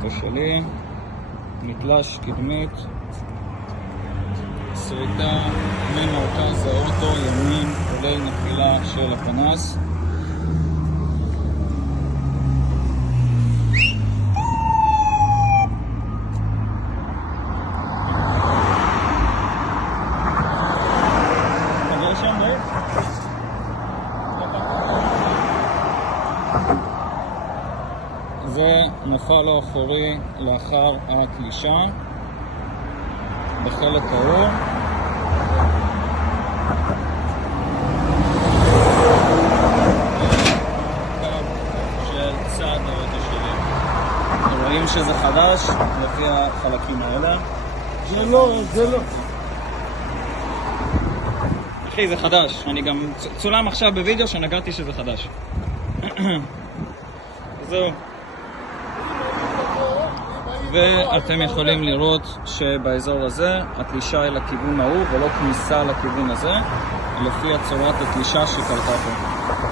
האוטו שלי, נתלש קדמית, שריטה ממרכז האוטו ימין, כולל נפילה של הפנס. זה נפל האחורי לאחר התלישה בחלק האור. של צד האוטו שלי. רואים שזה חדש לפי החלקים האלה. זה לא. אחי, זה חדש. אני גם צולם עכשיו בווידאו שנגעתי שזה חדש. זהו. ואתם יכולים לראות שבאזור הזה התלישה היא לכיוון ההוא ולא כניסה לכיוון הזה, לפי הצורת התלישה שקרתה פה.